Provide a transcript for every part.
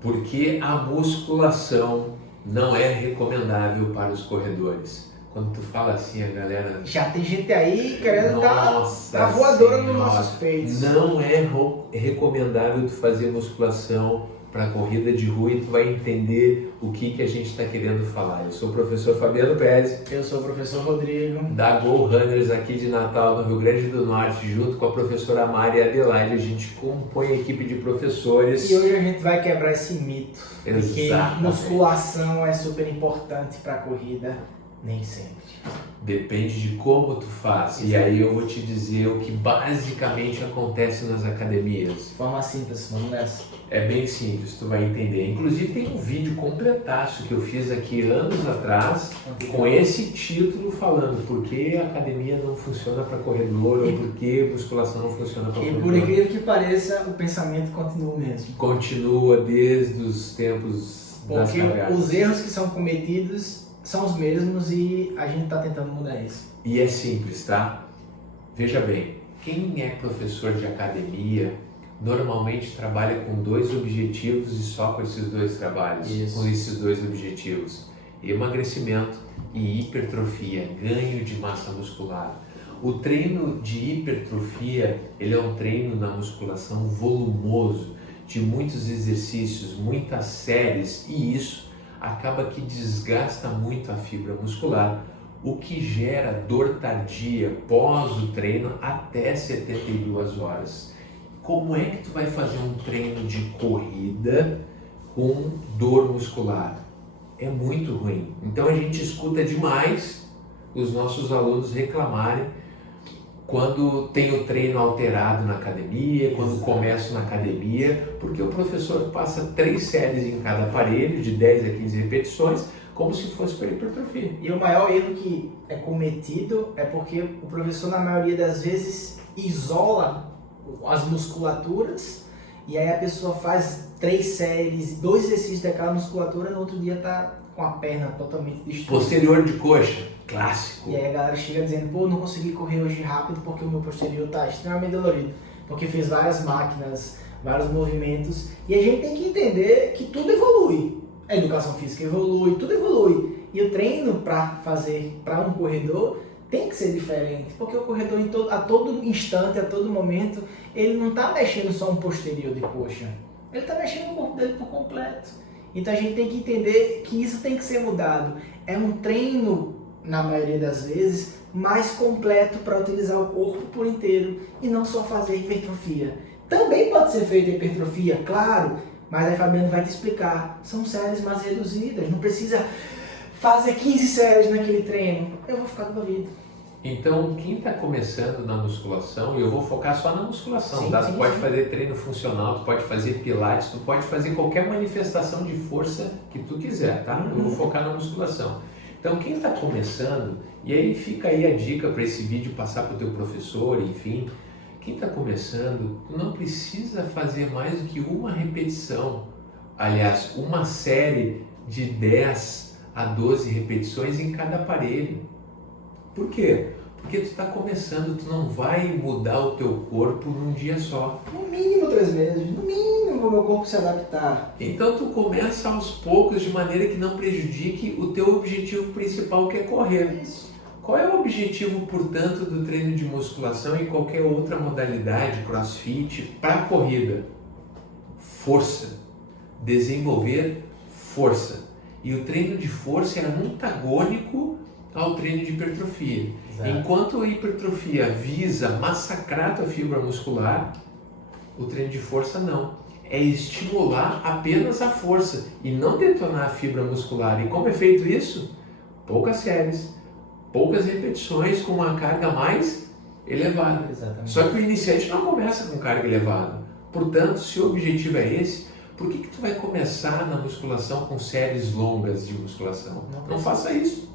Porque a musculação não é recomendável para os corredores. Quando tu fala assim, a galera... Já tem gente aí querendo Nossa dar voadora Senhora, nos nossos peitos. não é recomendável tu fazer musculação para corrida de rua e tu vai entender o que a gente está querendo falar. Eu sou o professor Fabiano Pérez. Eu sou o professor Rodrigo. Da Go Runners aqui de Natal, no Rio Grande do Norte, junto com a professora Mari Adelaide. A gente compõe a equipe de professores. E hoje a gente vai quebrar esse mito de que Exatamente. musculação é super importante para a corrida. Nem sempre. Depende de como tu faz. E aí eu vou te dizer o que basicamente acontece nas academias. De forma simples, vamos nessa. É bem simples, tu vai entender. Inclusive tem um vídeo completaço que eu fiz aqui anos atrás com esse título falando por que a academia não funciona para corredor ou por que musculação não funciona para corredor. E por incrível que pareça, o pensamento continua o mesmo. Continua desde os tempos das Porque cagadas. os erros que são cometidos são os mesmos e a gente está tentando mudar isso. E é simples, tá? Veja bem, quem é professor de academia normalmente trabalha com dois objetivos e só com esses dois trabalhos, Isso. com esses dois objetivos: emagrecimento e hipertrofia, ganho de massa muscular. O treino de hipertrofia, ele é um treino na musculação volumoso, de muitos exercícios, muitas séries, e isso acaba que desgasta muito a fibra muscular, o que gera dor tardia pós o treino até 72 horas. Como é que tu vai fazer um treino de corrida com dor muscular? É muito ruim. Então a gente escuta demais os nossos alunos reclamarem quando tem o treino alterado na academia, quando começo na academia, porque o professor passa 3 séries em cada aparelho, de 10 a 15 repetições, como se fosse para hipertrofia. E o maior erro que é cometido é porque o professor, na maioria das vezes, isola as musculaturas e aí a pessoa faz 3 séries, 2 exercícios daquela musculatura e no outro dia tá com a perna totalmente destruída. Posterior de coxa, clássico. E aí a galera chega dizendo, pô, não consegui correr hoje rápido porque o meu posterior tá extremamente dolorido, porque fez várias máquinas, vários movimentos, e a gente tem que entender que tudo evolui. A educação física evolui, tudo evolui. E o treino para fazer para um corredor tem que ser diferente, porque o corredor a todo instante, a todo momento, ele não está mexendo só um posterior de coxa, ele está mexendo o corpo dele por completo. Então a gente tem que entender que isso tem que ser mudado. É um treino, na maioria das vezes, mais completo para utilizar o corpo por inteiro e não só fazer hipertrofia. Também pode ser feita hipertrofia, claro, mas aí Fabiano vai te explicar. São séries mais reduzidas, não precisa fazer 15 séries naquele treino. Eu vou ficar dolorido. Então, quem está começando na musculação, e eu vou focar só na musculação, Sim, tá? sim, Tu pode sim. fazer treino funcional, tu pode fazer pilates, tu pode fazer qualquer manifestação de força que tu quiser, tá? Eu vou focar na musculação. Então, quem está começando, e aí fica aí a dica para esse vídeo passar para o teu professor, enfim, quem está começando, tu não precisa fazer mais do que uma repetição, aliás, uma série de 10 a 12 repetições em cada aparelho. Por quê? Porque tu está começando, tu não vai mudar o teu corpo num dia só. No mínimo 3 meses, no mínimo o meu corpo se adaptar. Então tu começa aos poucos de maneira que não prejudique o teu objetivo principal, que é correr. Isso. Qual é o objetivo, portanto, do treino de musculação e qualquer outra modalidade, crossfit, para a corrida? Força. Desenvolver força. E o treino de força é antagônico ao treino de hipertrofia. Exato. Enquanto a hipertrofia visa massacrar a tua fibra muscular, o treino de força não. É estimular apenas a força e não detonar a fibra muscular. E como é feito isso? Poucas séries, poucas repetições com uma carga mais elevada. Exatamente. Só que o iniciante não começa com carga elevada. Portanto, se o objetivo é esse, por que tu vai começar na musculação com séries longas de musculação? Não faça isso.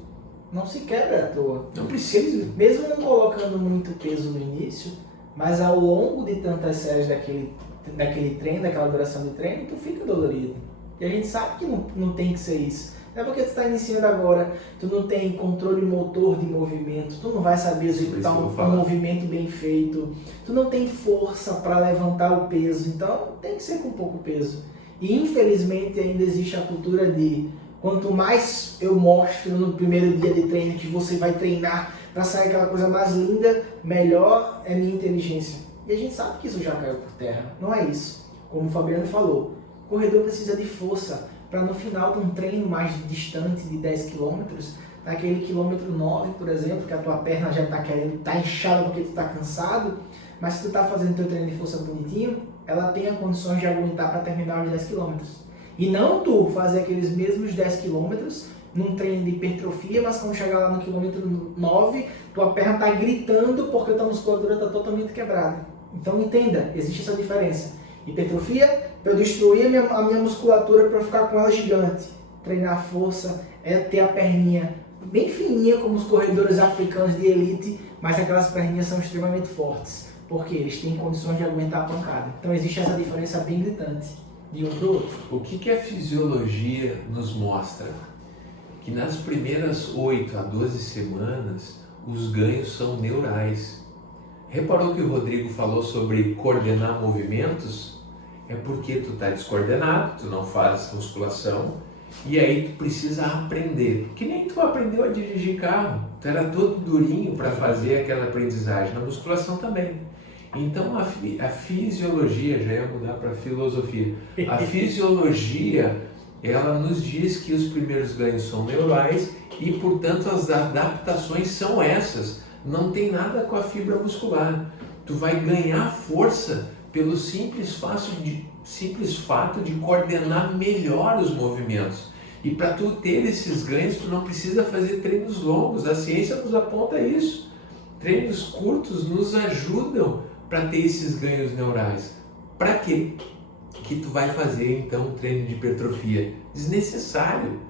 Não se quebra à toa. Não precisa. Mesmo não colocando muito peso no início, mas ao longo de tantas séries daquele treino, daquela duração de treino, tu fica dolorido. E a gente sabe que não tem que ser isso. Não é porque tu está iniciando agora, tu não tem controle motor de movimento, tu não vai saber executar um movimento bem feito, tu não tem força para levantar o peso, então tem que ser com pouco peso. E infelizmente ainda existe a cultura de quanto mais eu mostro no primeiro dia de treino que você vai treinar para sair aquela coisa mais linda, melhor é minha inteligência. E a gente sabe que isso já caiu por terra. Não é isso. Como o Fabiano falou, o corredor precisa de força para no final de um treino mais distante de 10 km, naquele quilômetro 9, por exemplo, que a tua perna já está inchada porque tu está cansado, mas se tu está fazendo teu treino de força bonitinho, ela tem as condições de aguentar para terminar os 10 km. E não tu fazer aqueles mesmos 10 km num treino de hipertrofia, mas quando chegar lá no quilômetro 9, tua perna está gritando porque a tua musculatura está totalmente quebrada. Então entenda, existe essa diferença. Hipertrofia, para eu destruir a minha musculatura para ficar com ela gigante. Treinar força é ter a perninha bem fininha como os corredores africanos de elite, mas aquelas perninhas são extremamente fortes, porque eles têm condições de aguentar a pancada. Então existe essa diferença bem gritante de um para o outro. O que a fisiologia nos mostra? Que nas primeiras 8 a 12 semanas, os ganhos são neurais. Reparou que o Rodrigo falou sobre coordenar movimentos? É porque tu está descoordenado, tu não faz musculação, e aí tu precisa aprender. Que nem tu aprendeu a dirigir carro, tu era todo durinho para fazer aquela aprendizagem. Na musculação também. Então a fisiologia, já ia mudar para filosofia, a fisiologia, ela nos diz que os primeiros ganhos são neurais e, portanto, as adaptações são essas. Não tem nada com a fibra muscular. Tu vai ganhar força pelo simples fato de coordenar melhor os movimentos. E para tu ter esses ganhos, tu não precisa fazer treinos longos. A ciência nos aponta isso. Treinos curtos nos ajudam para ter esses ganhos neurais. Para quê? Que tu vai fazer então um treino de hipertrofia? Desnecessário.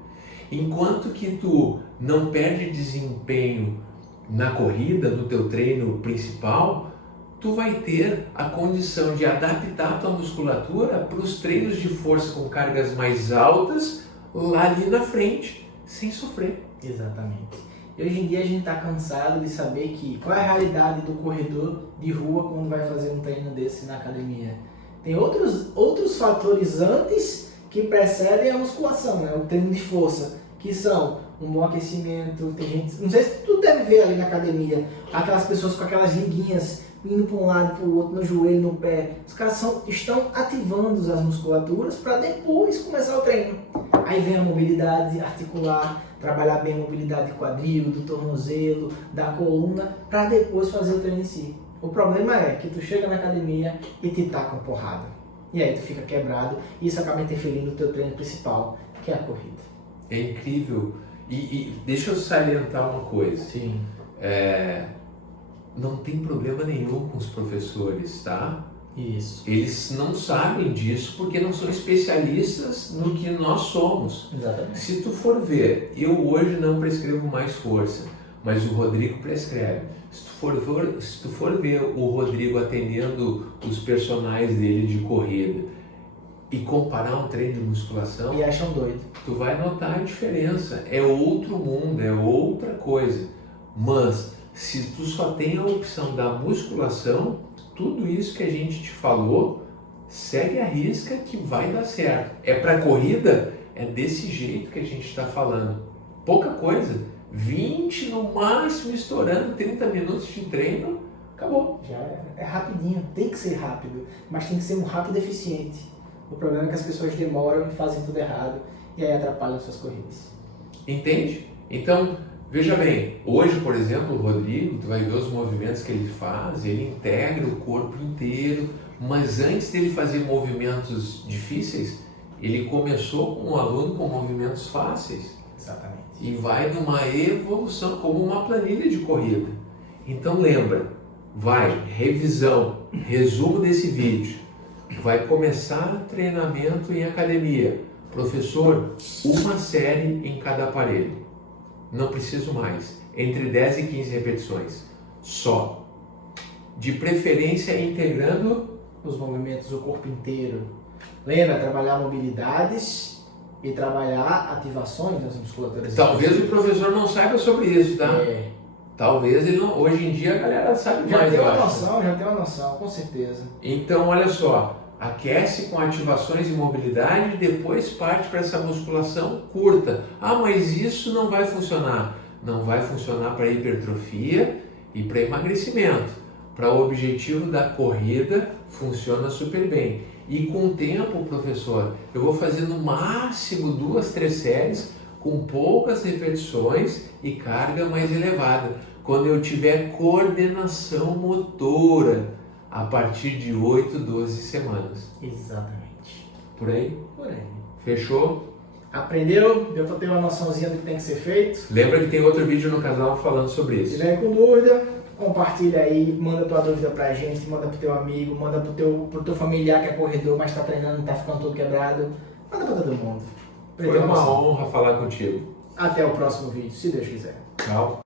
Enquanto que tu não perde desempenho na corrida, no teu treino principal, tu vai ter a condição de adaptar a tua musculatura para os treinos de força com cargas mais altas lá ali na frente, sem sofrer. Exatamente. E hoje em dia a gente está cansado de saber que qual é a realidade do corredor de rua quando vai fazer um treino desse na academia. Tem outros fatores antes que precedem a musculação, né? O treino de força, que são um bom aquecimento, tem gente, não sei se tu deve ver ali na academia, aquelas pessoas com aquelas liguinhas indo para um lado, para o outro, no joelho, no pé. Os caras estão ativando as musculaturas para depois começar o treino. Aí vem a mobilidade articular, trabalhar bem a mobilidade do quadril, do tornozelo, da coluna, para depois fazer o treino em si. O problema é que tu chega na academia e te tacam porrada. E aí tu fica quebrado e isso acaba interferindo no teu treino principal, que é a corrida. É incrível. E deixa eu salientar uma coisa. Sim. Não tem problema nenhum com os professores, tá? Isso. Eles não sabem disso porque não são especialistas no que nós somos. Exatamente. Se tu for ver, eu hoje não prescrevo mais força, mas o Rodrigo prescreve. Se tu for ver o Rodrigo atendendo os personagens dele de corrida e comparar um treino de musculação, E acham doido. tu vai notar a diferença. É outro mundo, é outra coisa. Mas se tu só tem a opção da musculação, tudo isso que a gente te falou, segue a risca que vai dar certo. É para corrida, é desse jeito que a gente está falando. Pouca coisa, 20 no máximo, estourando 30 minutos de treino, acabou. Já é rapidinho, tem que ser rápido, mas tem que ser um rápido eficiente. O problema é que as pessoas demoram e fazem tudo errado e aí atrapalham suas corridas. Entende? Então, veja bem, hoje, por exemplo, o Rodrigo, tu vai ver os movimentos que ele faz, ele integra o corpo inteiro, mas antes dele fazer movimentos difíceis, ele começou com um aluno com movimentos fáceis. Exatamente. E vai numa evolução, como uma planilha de corrida. Então lembra, revisão, resumo desse vídeo. Vai começar treinamento em academia. Professor, uma série em cada aparelho. Não preciso mais. Entre 10 e 15 repetições. Só. De preferência integrando os movimentos do corpo inteiro. Lembra, trabalhar mobilidades e trabalhar ativações das musculaturas. Talvez o professor não saiba sobre isso, tá? É. Talvez ele não. Hoje em dia a galera sabe Já mais, tem eu uma acho. noção, já tem uma noção, com certeza. Então, olha só. aquece com ativações e mobilidade e depois parte para essa musculação curta. Ah, mas isso não vai funcionar. Não vai funcionar para hipertrofia e para emagrecimento. Para o objetivo da corrida, funciona super bem. E com o tempo, professor, eu vou fazer no máximo 2, 3 séries com poucas repetições e carga mais elevada. Quando eu tiver coordenação motora, a partir de 8, 12 semanas. Exatamente. Por aí? Por aí. Fechou? Aprendeu? Deu para ter uma noçãozinha do que tem que ser feito? Lembra que tem outro vídeo no canal falando sobre Se isso. tiver com dúvida, compartilha aí, manda tua dúvida pra gente, manda pro teu amigo, manda pro teu familiar que é corredor, mas tá treinando, tá ficando todo quebrado. Manda pra todo mundo. Foi uma honra falar contigo. Até o próximo vídeo, se Deus quiser. Tchau.